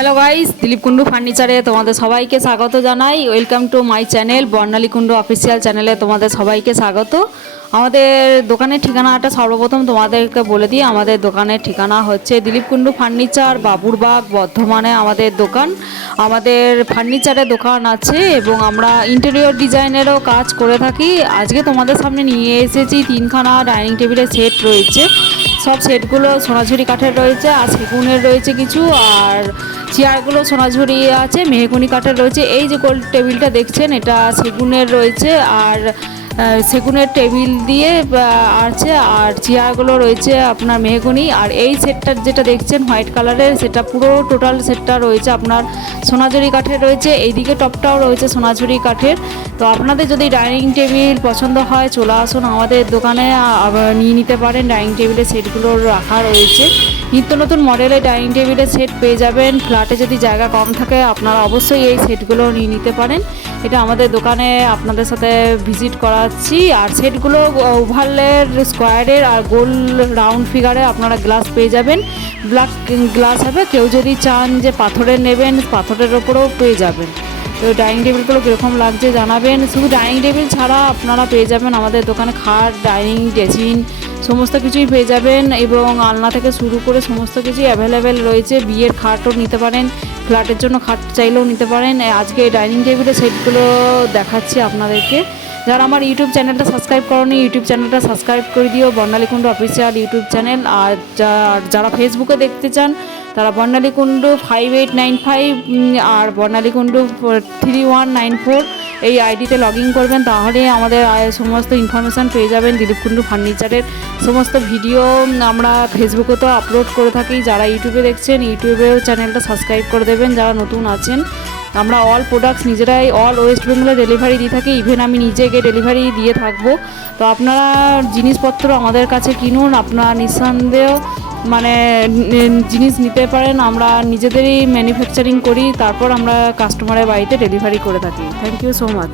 Hello guys, Dilip Kundu ফার্নিচারে তোমাদের সবাইকে স্বাগত জানাই। Welcome to my channel Barnali Kundu official চ্যানেলে তোমাদের সবাইকে স্বাগত। আমাদের দোকানের ঠিকানাটা সর্বপ্রথম তোমাদেরকে বলে দিই। আমাদের দোকানের ঠিকানা হচ্ছে দিলীপ কুন্ডু ফার্নিচার, বাবুরবাগ, বর্ধমানে আমাদের দোকান। আমাদের ফার্নিচারের দোকান আছে এবং আমরা ইন্টেরিয়র ডিজাইনেরও কাজ করে থাকি। আজকে তোমাদের সামনে নিয়ে এসেছি 3খানা ডাইনিং টেবিলের সেট রয়েছে। সব সেটগুলো সোনাঝুরি কাঠের রয়েছে আর সেগুনের রয়েছে কিছু, আর চেয়ারগুলো সোনাঝুরি আছে, মেহগনি কাঠের রয়েছে। এই যে গোল টেবিলটা দেখছেন এটা সেগুনের রয়েছে, আর সেগুনের টেবিল দিয়ে আছে, আর চেয়ারগুলো রয়েছে আপনার মেহগনি। আর এই সেটটা যেটা দেখছেন হোয়াইট কালারের, সেটা পুরো টোটাল সেটটা রয়েছে আপনার সোনাঝুরি কাঠের রয়েছে। এইদিকে টপটাও রয়েছে সোনাঝুরি কাঠের। তো আপনাদের যদি ডাইনিং টেবিল পছন্দ হয় চলে আসুন আমাদের দোকানে, নিয়ে নিতে পারেন। ডাইনিং টেবিলের সেটগুলো রাখা রয়েছে, নিত্য নতুন মডেলের ডাইনিং টেবিলের সেট পেয়ে যাবেন। ফ্ল্যাটে যদি জায়গা কম থাকে আপনারা অবশ্যই এই সেটগুলো নিয়ে নিতে পারেন। এটা আমাদের দোকানে আপনাদের সাথে ভিজিট করাচ্ছি। আর সেটগুলো ওভালের, স্কোয়ারের আর গোল রাউন্ড ফিগারে আপনারা গ্লাস পেয়ে যাবেন। ব্ল্যাক গ্লাস হবে। কেউ যদি চান যে পাথরের নেবেন, পাথরের ওপরেও পেয়ে যাবেন। তো ডাইনিং টেবিলগুলো কীরকম লাগছে জানাবেন। শুধু ডাইনিং টেবিল ছাড়া আপনারা পেয়ে যাবেন আমাদের দোকানে খাট, ডাইনিং, ড্রেসিং সমস্ত কিছুই পেয়ে যাবেন, এবং আলনা থেকে শুরু করে সমস্ত কিছুই অ্যাভেলেবেল রয়েছে। বিয়ের খাটও নিতে পারেন, ফ্ল্যাটের জন্য খাট চাইলেও নিতে পারেন। আজকে ডাইনিং টেবিলের সেটগুলো দেখাচ্ছি আপনাদেরকে। যারা আমার ইউটিউব চ্যানেলটা সাবস্ক্রাইব করোনি, ইউটিউব চ্যানেলটা সাবস্ক্রাইব করে দিও, বর্ণালী কুন্ডু অফিসিয়াল ইউটিউব চ্যানেল। আর যারা ফেসবুকে দেখতে চান তারা বর্ণালী কুন্ডু 5895 আর বর্ণালী কুন্ডু 3194 এই আইডিতে লগ ইন করবেন, তাহলে আমাদের সমস্ত ইনফরমেশান পেয়ে যাবেন। দিলীপ কুন্ডু ফার্নিচারের সমস্ত ভিডিও আমরা ফেসবুকে তো আপলোড করে থাকি। যারা ইউটিউবে দেখছেন ইউটিউবেও চ্যানেলটা সাবস্ক্রাইব করে দেবেন যারা নতুন আছেন। আমরা অল প্রোডাক্টস নিজেরাই অল ওয়েস্ট বেঙ্গলে ডেলিভারি দিয়ে থাকি। ইভেন আমি নিজে গিয়ে ডেলিভারি দিয়ে থাকবো। তো আপনারা জিনিসপত্র আমাদের কাছে কিনুন, আপনারা নিঃসন্দেহ জিনিস নিতে পারেন। আমরা নিজেদেরই ম্যানুফ্যাকচারিং করি, তারপর আমরা কাস্টমারের বাড়িতে ডেলিভারি করে থাকি। Thank you so much.